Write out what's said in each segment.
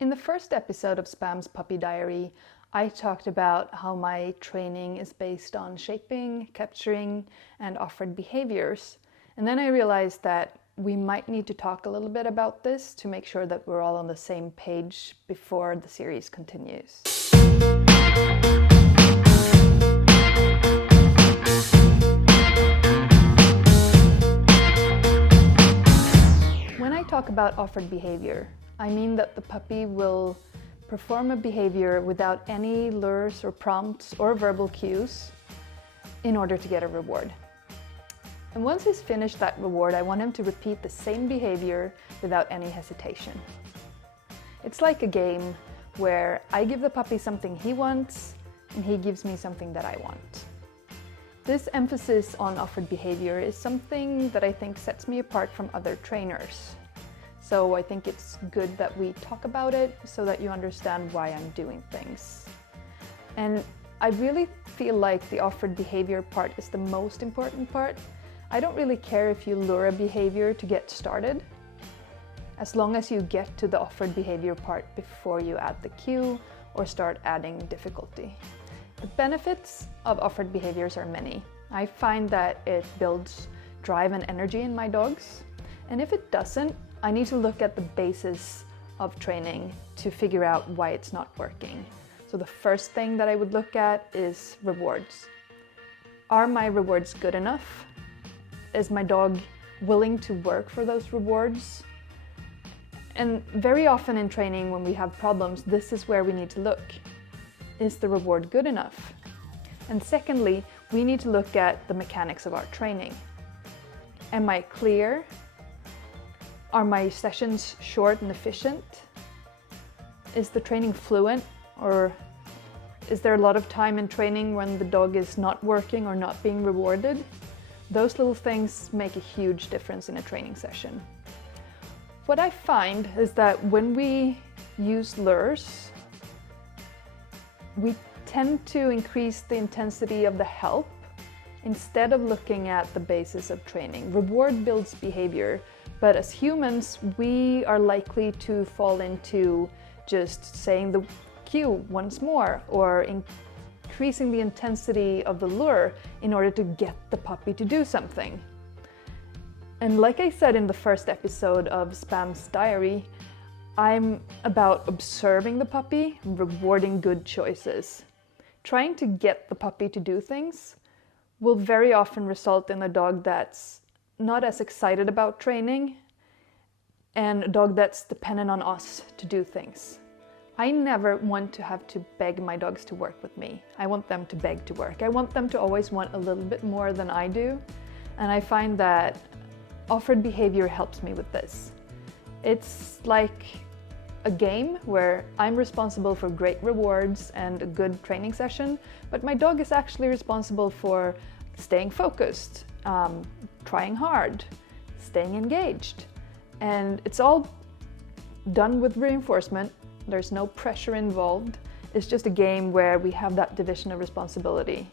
In the first episode of Spam's Puppy Diary, I talked about how my training is based on shaping, capturing, and offered behaviors. And then I realized that we might need to talk a little bit about this to make sure that we're all on the same page before the series continues. When I talk about offered behavior, I mean that the puppy will perform a behavior without any lures or prompts or verbal cues in order to get a reward. And once he's finished that reward, I want him to repeat the same behavior without any hesitation. It's like a game where I give the puppy something he wants and he gives me something that I want. This emphasis on offered behavior is something that I think sets me apart from other trainers. So I think it's good that we talk about it so that you understand why I'm doing things. And I really feel like the offered behavior part is the most important part. I don't really care if you lure a behavior to get started, as long as you get to the offered behavior part before you add the cue or start adding difficulty. The benefits of offered behaviors are many. I find that it builds drive and energy in my dogs, and if it doesn't, I need to look at the basis of training to figure out why it's not working. So the first thing that I would look at is rewards. Are my rewards good enough? Is my dog willing to work for those rewards? And very often in training when we have problems, this is where we need to look. Is the reward good enough? And secondly, we need to look at the mechanics of our training. Am I clear? Are my sessions short and efficient? Is the training fluent, or is there a lot of time in training when the dog is not working or not being rewarded? Those little things make a huge difference in a training session. What I find is that when we use lures, we tend to increase the intensity of the help instead of looking at the basis of training. Reward builds behavior, but as humans, we are likely to fall into just saying the cue once more or increasing the intensity of the lure in order to get the puppy to do something. And like I said in the first episode of Spam's Diary, I'm about observing the puppy and rewarding good choices. Trying to get the puppy to do things will very often result in a dog that's not as excited about training and a dog that's dependent on us to do things. I never want to have to beg my dogs to work with me. I want them to beg to work. I want them to always want a little bit more than I do. And I find that offered behavior helps me with this. It's like a game where I'm responsible for great rewards and a good training session, but my dog is actually responsible for staying focused, trying hard, staying engaged. And it's all done with reinforcement. There's no pressure involved. It's just a game where we have that division of responsibility.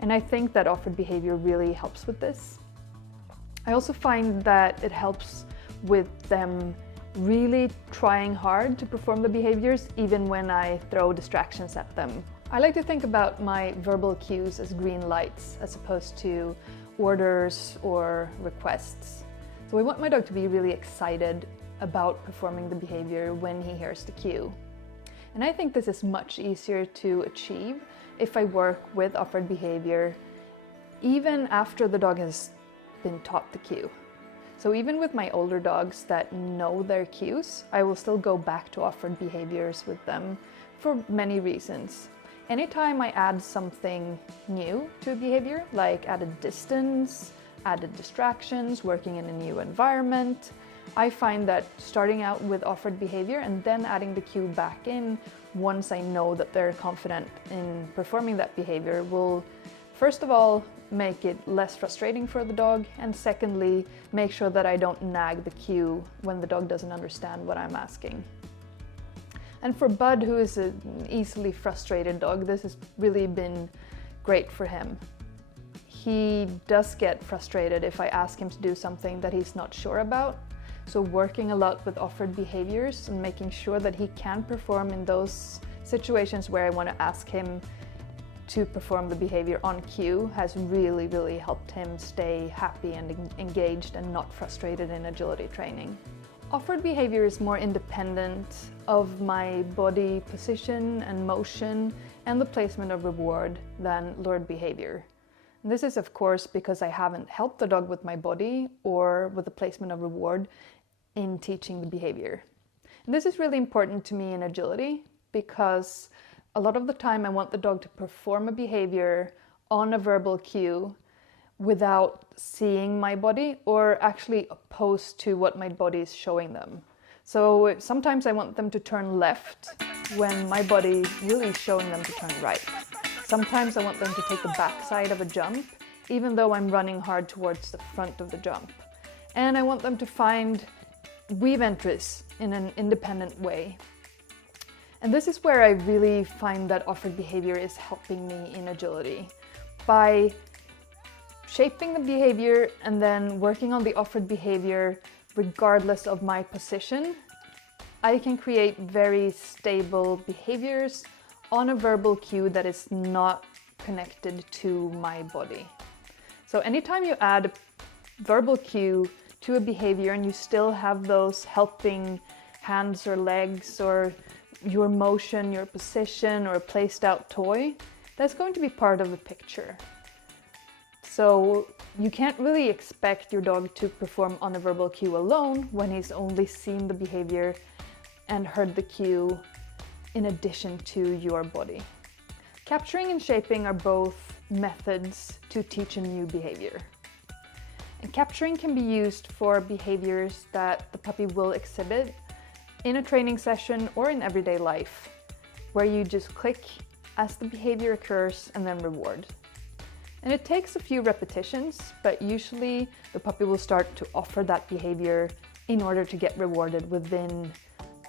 And I think that offered behavior really helps with this. I also find that it helps with them really trying hard to perform the behaviors even when I throw distractions at them. I like to think about my verbal cues as green lights as opposed to orders or requests. So I want my dog to be really excited about performing the behavior when he hears the cue. And I think this is much easier to achieve if I work with offered behavior even after the dog has been taught the cue. So even with my older dogs that know their cues, I will still go back to offered behaviors with them for many reasons. Anytime I add something new to a behavior, like added distance, added distractions, working in a new environment, I find that starting out with offered behavior and then adding the cue back in once I know that they're confident in performing that behavior will, first of all, make it less frustrating for the dog, and secondly, make sure that I don't nag the cue when the dog doesn't understand what I'm asking. And for Bud, who is an easily frustrated dog, this has really been great for him. He does get frustrated if I ask him to do something that he's not sure about. So working a lot with offered behaviors and making sure that he can perform in those situations where I want to ask him to perform the behavior on cue has really, really helped him stay happy and engaged and not frustrated in agility training. Offered behavior is more independent of my body position and motion and the placement of reward than lured behavior. And this is of course because I haven't helped the dog with my body or with the placement of reward in teaching the behavior. And this is really important to me in agility because a lot of the time I want the dog to perform a behavior on a verbal cue without seeing my body or actually opposed to what my body is showing them. So sometimes I want them to turn left when my body really is showing them to turn right. Sometimes I want them to take the backside of a jump, even though I'm running hard towards the front of the jump. And I want them to find weave entries in an independent way. And this is where I really find that offered behavior is helping me in agility. By shaping the behavior and then working on the offered behavior regardless of my position, I can create very stable behaviors on a verbal cue that is not connected to my body. So anytime you add a verbal cue to a behavior and you still have those helping hands or legs or your motion, your position, or a placed out toy, that's going to be part of the picture. So you can't really expect your dog to perform on a verbal cue alone when he's only seen the behavior and heard the cue in addition to your body. Capturing and shaping are both methods to teach a new behavior. And capturing can be used for behaviors that the puppy will exhibit in a training session or in everyday life, where you just click as the behavior occurs and then reward. And it takes a few repetitions, but usually the puppy will start to offer that behavior in order to get rewarded within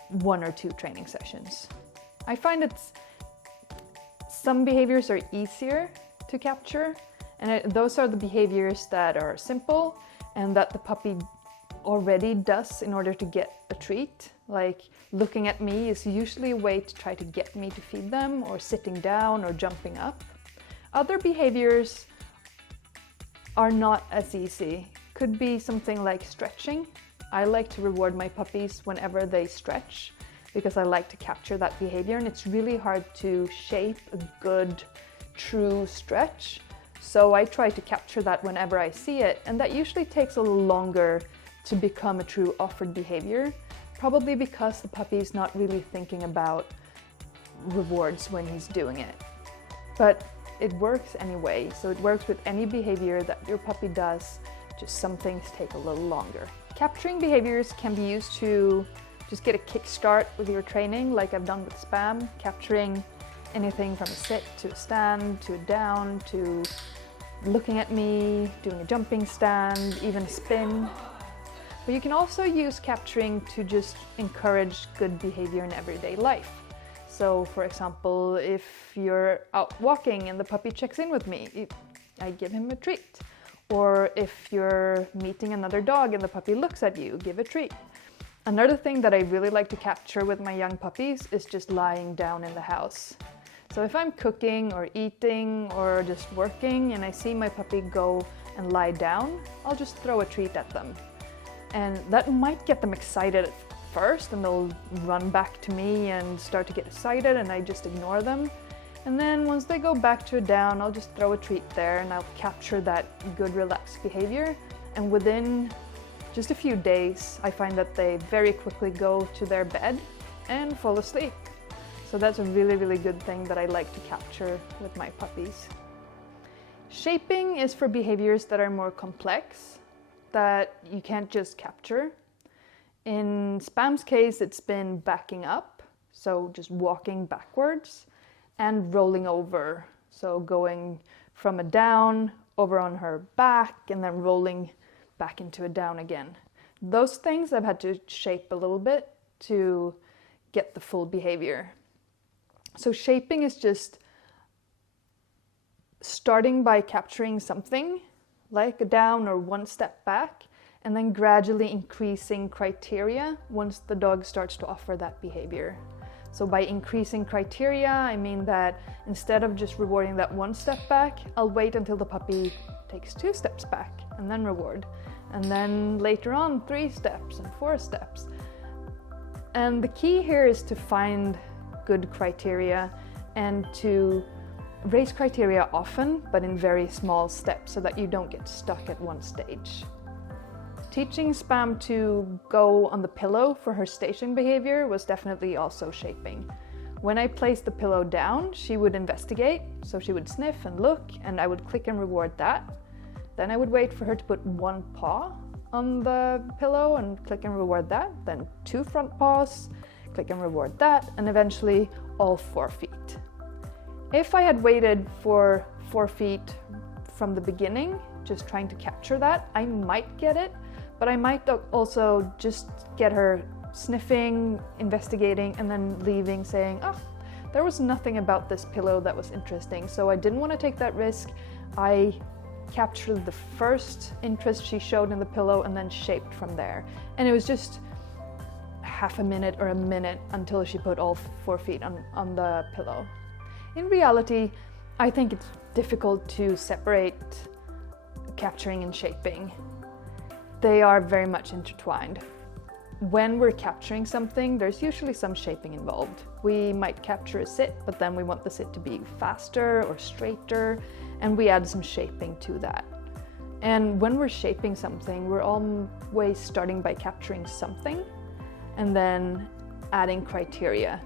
1 or 2 training sessions. I find some behaviors are easier to capture, and those are the behaviors that are simple and that the puppy already does in order to get a treat. Like looking at me is usually a way to try to get me to feed them, or sitting down or jumping up. Other behaviors are not as easy. Could be something like stretching. I like to reward my puppies whenever they stretch because I like to capture that behavior, and it's really hard to shape a good, true stretch. So I try to capture that whenever I see it, and that usually takes a little longer to become a true offered behavior, probably because the puppy is not really thinking about rewards when he's doing it. But it works anyway, so it works with any behavior that your puppy does, just some things take a little longer. Capturing behaviors can be used to just get a kickstart with your training, like I've done with Spam, capturing anything from a sit to a stand to a down to looking at me, doing a jumping stand, even a spin. But you can also use capturing to just encourage good behavior in everyday life. So for example, if you're out walking and the puppy checks in with me, I give him a treat. Or if you're meeting another dog and the puppy looks at you, give a treat. Another thing that I really like to capture with my young puppies is just lying down in the house. So if I'm cooking or eating or just working and I see my puppy go and lie down, I'll just throw a treat at them. And that might get them excited at first, and they'll run back to me and start to get excited, and I just ignore them. And then once they go back to a down, I'll just throw a treat there and I'll capture that good relaxed behavior. And within just a few days, I find that they very quickly go to their bed and fall asleep. So that's a really, really good thing that I like to capture with my puppies. Shaping is for behaviors that are more complex, that you can't just capture. In Spam's case, it's been backing up, so just walking backwards, and rolling over, so going from a down over on her back and then rolling back into a down again. Those things I've had to shape a little bit to get the full behavior. So shaping is just starting by capturing something like a down or one step back, and then gradually increasing criteria once the dog starts to offer that behavior. So by increasing criteria, I mean that instead of just rewarding that 1 step back, I'll wait until the puppy takes 2 steps back and then reward. And then later on, 3 steps and 4 steps. And the key here is to find good criteria and to raise criteria often, but in very small steps so that you don't get stuck at one stage. Teaching Spam to go on the pillow for her station behavior was definitely also shaping. When I placed the pillow down, she would investigate, so she would sniff and look, and I would click and reward that. Then I would wait for her to put 1 paw on the pillow and click and reward that, then 2 front paws, click and reward that, and eventually all 4 feet. If I had waited for 4 feet from the beginning, just trying to capture that, I might get it, but I might also just get her sniffing, investigating, and then leaving saying, oh, there was nothing about this pillow that was interesting, so I didn't want to take that risk. I captured the first interest she showed in the pillow and then shaped from there. And it was just half a minute or a minute until she put all 4 feet on the pillow. In reality, I think it's difficult to separate capturing and shaping. They are very much intertwined. When we're capturing something, there's usually some shaping involved. We might capture a sit, but then we want the sit to be faster or straighter, and we add some shaping to that. And when we're shaping something, we're always starting by capturing something and then adding criteria.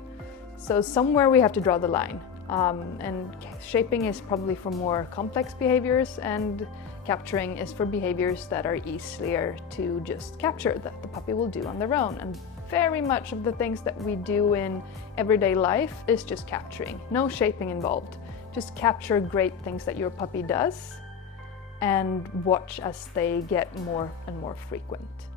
So somewhere we have to draw the line. And shaping is probably for more complex behaviors, and capturing is for behaviors that are easier to just capture, that the puppy will do on their own. And very much of the things that we do in everyday life is just capturing. No shaping involved. Just capture great things that your puppy does and watch as they get more and more frequent.